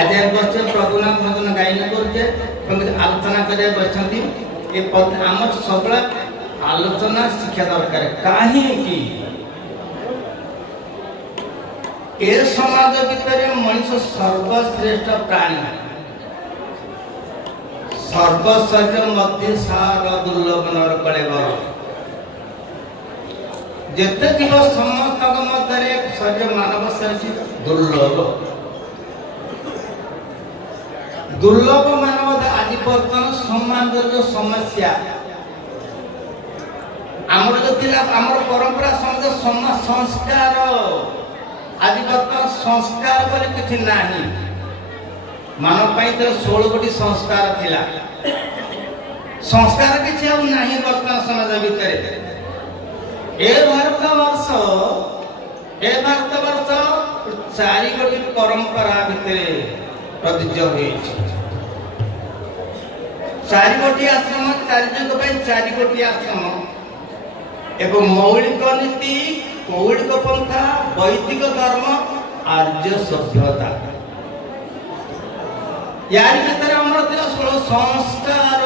आज बस प्रगुण भजन गायन करुचे आलोचना कर आम सब आलोचना शिक्षा दरकार कहीं ए समाज भितर मनुष्य सर्वश्रेष्ठ प्राणी सर्वशरीर मध्य सार दुर्लभ नर कलेवर जेते जीव समस्त मध्य शरीर मानव शरीर दुर्लभ दुर्लभ मानव आज बर्तमान समाज जो समस्या आमर जो थिला आमर परंपरा समाज संस्कार आज बर्तमान संस्कार बोले किछि नाही मानव पाई तो 16 कोटी संस्कार थिला संस्कार किछि अब नाही बर्तमान समाज भितर ए भारत वर्ष 4 कोटी परंपरा भितर प्रदिज्य होई 4 कोटी आश्रम 4 जग पे 4 कोटी आश्रम एवं मौलिक नीति मौलिक पंथा वैदिक धर्म आर्य सभ्यता यार भीतर हमर थिला 16 संस्कार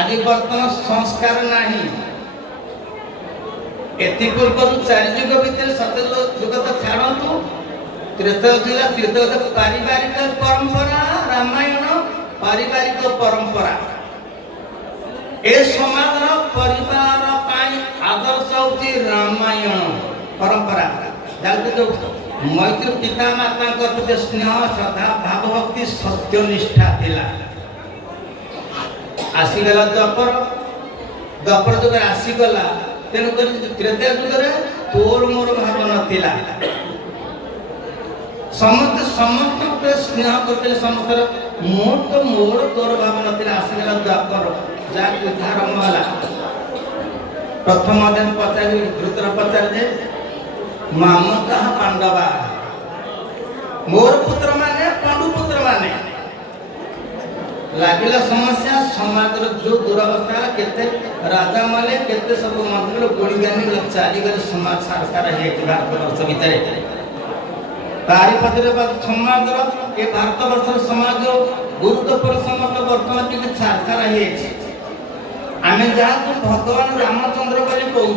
आज बर्तमान संस्कार नाही एति पूर्व 4 युग भीतर सत्य युग तो छाड़ंतु त्रेता थिला त्रेता पारिवारिक परंपरा रामायण पारिवारिक परंपरा ए समाज परिवार पाई आदर्श होती रामायण परंपरा जाते जो मैत्री पिता माता प्रति स्नेह श्रद्धा भाव भक्ति सत्यनिष्ठा थिला आसीगला द्वापर जुग आसीगला तेणुक त्रेता जुग तोर मोर भाव नथिला समस्त स्नेह करते समस्त मोर तोर भाव नथिला आसीगला द्वापर जाके उद्धार होला प्रथम अध्याय पचारि द्रुतर पचार जे मामका पांडवा मोर पुत्र माने पांडु पुत्र माने लागिला समस्या समाज जो दुरावस्था केते राजा माले केते सब मंत्री गोली गानी चाली गले समाज सरकार हे भारत वर्ष भीतर तारी पदरे समाज ए भारत वर्ष समाज गुरुत्वपूर्ण समस्त वर्तमान के सरकार हे आमे जहाँ भगवान रामचंद्र बोली कहूँ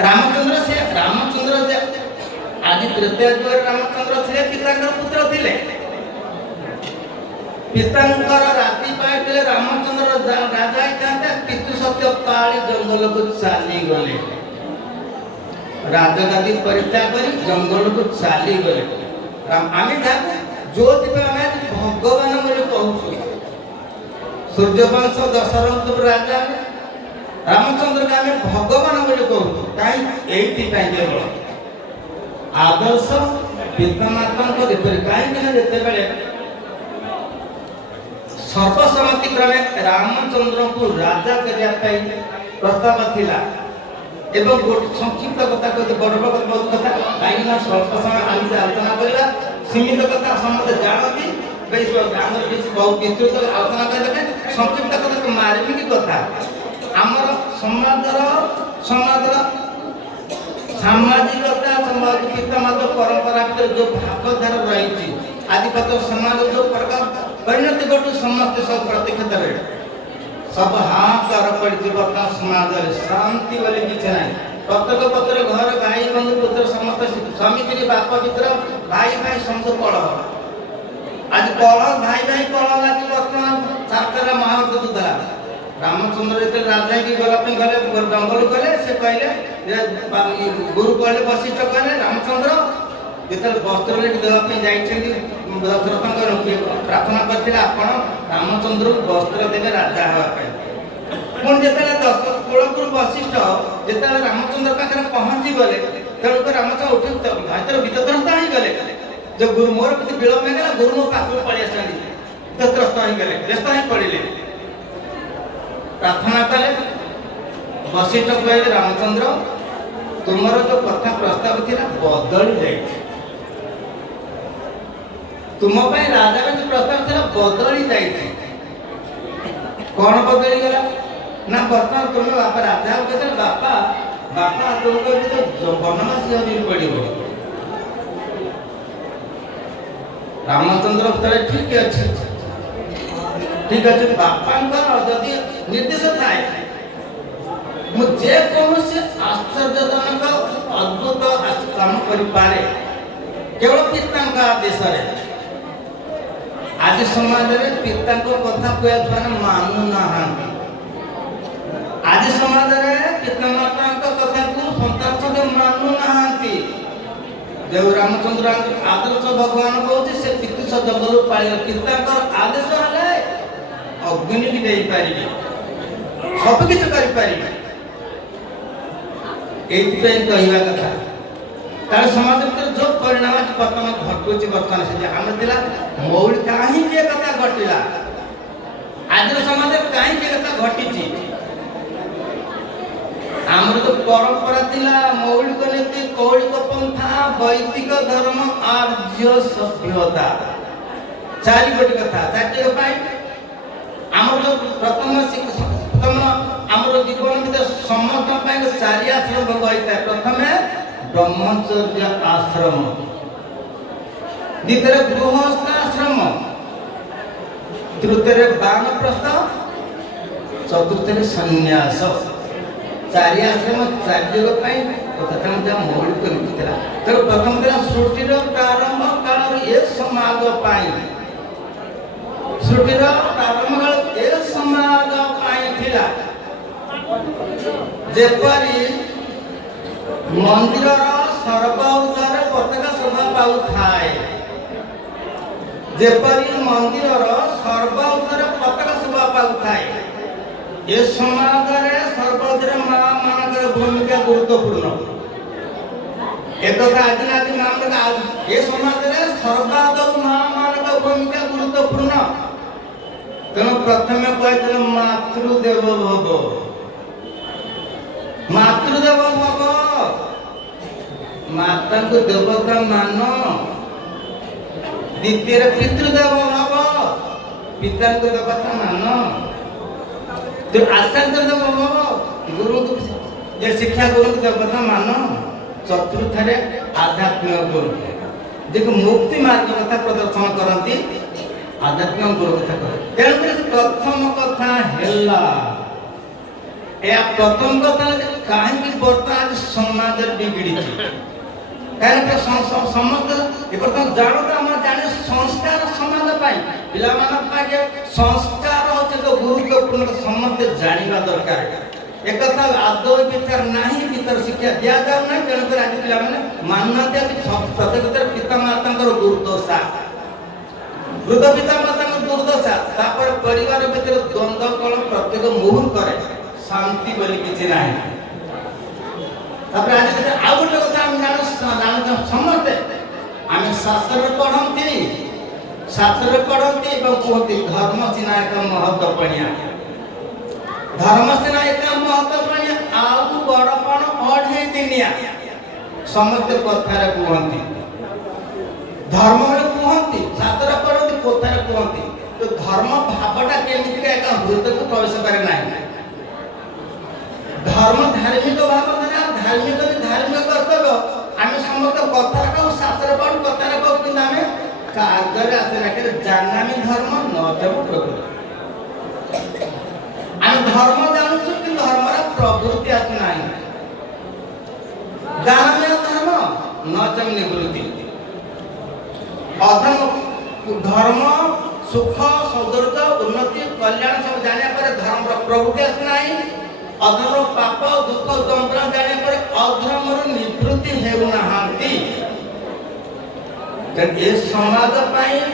रामचंद्र आज तृतीय जुग रामचंद्र थे पिता पुत्र थे पिता राति पाए रामचंद्र राजा था पितृ सत्य पाली जंगल को चली गले राजगादी परित्याग कर जंगल को चली गले आम जो भगवान बोली कहूँ सूर्यवंश दशरथ राजा रामचंद्र का आम भगवान बोली कहूँ कहीं आदर्श पितामाता कहीं जिते सर्वसम्मति क्रमे रामचंद्र को राजा करने प्रस्ताव थिला एवं संक्षिप्त कथा कहते बड़ बहुत कथा कहीं स्वल्प समय आम आलोचना करवा सीमित कथा समस्त जानती बहुत विस्तृत आलोचना करते संक्षिप्त कथा मार्मिक कथा आमर समाज सामाजिकता समाज पितामाता परंपरा भीतर जो भावधारा रही आदिपत समाज जो प्रकार परिणति घटू समस्त सब प्रत्यक्ष सब हाहाकार पड़ी बर्तमान समाज शांति बोली किसी ना प्रत्येक पत्र घर भाई बंधु पुत्र समस्त स्वामी स्त्री बाप भीतर भाई भाई समस्त कलह आज कलह भाई भाई कलह लगी बर्तमान सरकार महाभारत युद्ध रामचंद्र जो राजा की गलापी गले जंगल गले से कहले गुरु कहले वशिष्ठ कहले रामचंद्र जो वस्त्र देवाई जाइए दशरथ प्रार्थना करते आपण रामचंद्र को वस्त्र देवे राजा हाँपाई पुणी जो कुलगुरु वशिष्ठ जो रामचंद्र पाखे पहुंची गले तेणुक रामचंद्र उठी भर वितत्रस्त हो गले जो गुरु मोर किसी विलम्ब है गुरु मो पाख पलि आसती वितत्रस्त हो गले व्यस्त ही पड़े प्रार्थना कले वशिष्ठ कहले रामचंद्र तुमर जो कथा प्रस्ताव थी बदली जाए तुम राजा जो प्रस्ताव था बदली जाए कौन बदली गला ना बर्तमान तुम बापा राजा कहते बापा बापा तुमको तो बनवासी हमें पड़ो रामचंद्र तले ठीक अच्छे ठीक अच्छे बापा जदि निर्देश थाए मुझे कौन से आश्चर्यजनक अद्भुत काम कर पारे केवल पिता आदेश आज समाज रे पिता को कथा कहना मानु ना आज समाज रे पिता माता कथा को संतान मानु ना देव रामचंद्र आदर्श भगवान कहते से पितृ जंगल पाए पिता आदेश है अग्नि भी दे पारे सब किसी करें कहवा कथा तार समाज भीतर जो परिणाम बर्तमान घटुच बर्तमान से आम मौलिक कहीं कथा घटला आज समाज कहीं कथा घटी आमर तो परंपरा थिला मौलिक नीति कौलिक पंथा वैदिक धर्म आर्य सभ्यता चारि गोटी कथा चारि आमर जो प्रथम आमर जीवन भीतर समस्त चारि आश्रम भोग होता है प्रथम ब्रह्मचर्य आश्रम द्वितीय गृहस्थ आश्रम तृतीय वानप्रस्थ चतुर्थ संन्यास चारि आश्रम चारि प्रथम मौलिक नीति था तेरे प्रथम था सृष्टिर प्रारंभ काल ये समाज सृष्टिर प्रारंभ काल ये समाज थिला जेपरी मंदिर सर्व उद्धार पताका शोभा पाऊ थाए जेपरी मंदिर सर्व उद्धार पताका शोभा पाऊ थाए ये समाज रे सर्वोदर मां मानकर भूमिका गुरुत्वपूर्ण एक आज नाम ये समाज रे सर्वादौ मां मानकर भूमिका गुरुत्वपूर्ण तेणु प्रथम कहते मातृदेव भव मातृदेव भव माता को देवता मान द्वितीय पितृदेव भव पिता को देवता मान जो आचार्य देव भव गुरु को शिक्षा गुरु को देवता मान चतुर्थ आध्यात्मिक गुरु जो मुक्ति मार्ग कथा प्रदर्शन करती आध्यात्मिक गुरु कथा कहे तेणुक प्रथम कथा है प्रथम कथा कहीं बर्तमान समाज बिगड़ी समस्त जानता आम जाने संस्कार समाज पिला संस्कार हूँ एक गुरुत्वपूर्ण समस्त जानवा दरकार एक आदौ विचार नहीं भीतर शिक्षा दि जाऊ ना तेणुक आज पे मानुना प्रत्येक पिता माता दुर्दशा वृद्ध पिता माता दुर्दशा परिवार भीतर द्वंद्व कल प्रत्येक मुहूर्त शांति बोली किसी ना आज आ गोटे कथा जान समस्ते आम शास्त्र पढ़ती कहते धर्म सिना एक महत्वपूर्ण धर्म सिना एक महत्वपूर्ण आउ बड़पण अढ़े दिनिया समस्ते कथार कहती धर्म कहती शास्त्र पढ़ती कथार कहती तो धर्म भावटा केमी एक हृदय को प्रवेश करे ना धर्म धार्मिक भाव धार्मिक धार्मिक कर्तव्य आम समस्त कथार कहू शास्त्र पढ़ू कथार कहू कि आम कार्य आसना जानामी धर्म न जब प्रकृति आम धर्म जानूँ कि धर्म प्रवृत्ति आसना जानामी धर्म न जब निवृत्ति अधर्म धर्म सुख सौंदर्य उन्नति कल्याण सब जाना पर धर्म प्रवृत्ति आसना अधर्म पाप दुख यंत्रणा जाने पर अधर्म निवृत्ति हेउनाहांती ये समाज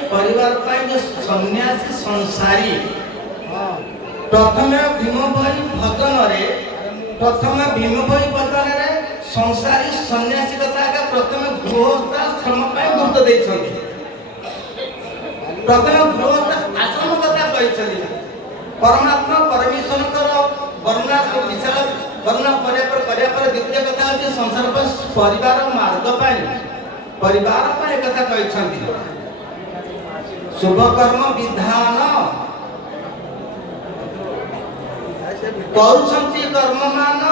परिवार जो सन्यासी संसारी प्रथम भीम भाई भजन रे संसारी सन्यासी कथा प्रथम गृहस्थाश्रम गुरुत्व देइछन्ति प्रथम गृहस्थ आश्रम कथा कहिछन्ति परमात्मा परमेश्वर वर्णना विशाल वर्णना पर द्वितीय कथा अच्छे संसार पर परिवार मार्ग परिवार एक कथा कहते शुभ कर्म विधान करुछन्ति कर्म मान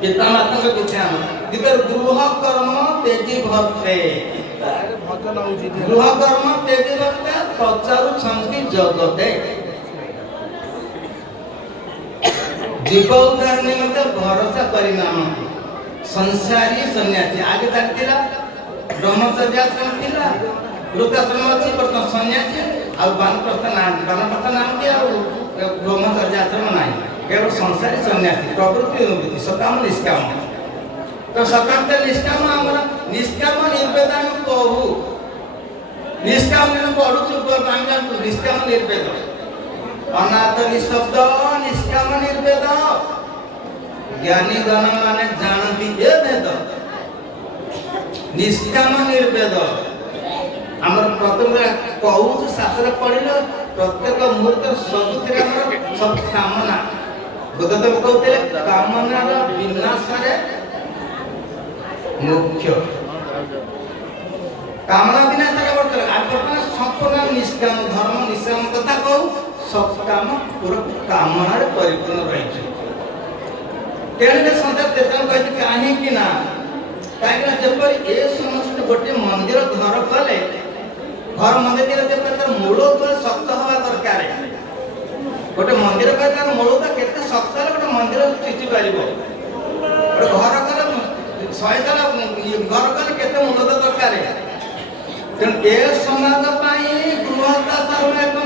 पिता माता विधान द्वितीय गृह कर्म तेजी भक्ते ଗୃହ କର୍ମ ତେଜି ରକ୍ତେ ପଚାରୁଛନ୍ତି ଜଗତେ जीव उद्धार निमित्त भरोसा परिणाम संसारी सन्यासी आगे चलता ब्रह्मचर्य आश्रम थिला वृद्धाश्रम अच्छी बर्तमान सन्यासी और बानप्रस्थ नाम दिया ब्रह्मचर्य आश्रम ना केवल संसारी सन्यासी प्रवृत्ति निवृत्ति सकाम निष्काम तो सकाम निष्काम आम निष्काम निर्वेद आम कहू निष्काम पढ़ु निष्काम निर्वेद अनाथ निशब्द निष्काम निर्वेद ज्ञानी गण माने जानती ए वेद निष्काम निर्वेद आमर प्रथम कहू शास्त्र पढ़िल प्रत्येक मुहूर्त सबुथिरे आमर सब कामना बुद्धदेव कहते कामनार विनाश मुख्य कामना विनाश बर्तमान संपूर्ण निष्काम धर्म निष्काम कथा कहू सब काम पूरा कामना परिपूर्ण रही तेणु सन्देह तेतन कहते कहीं ना कहीं जपर ए समस्त गोटे मंदिर घर कले घर मंदिर जपर मूल शक्त हवा दरकार गोटे मंदिर कहते मूल केते शक्त गोटे मंदिर चिची पार घर कले 100 घर कले केते मूल दरकार तेणु ए समाज गृहस्थ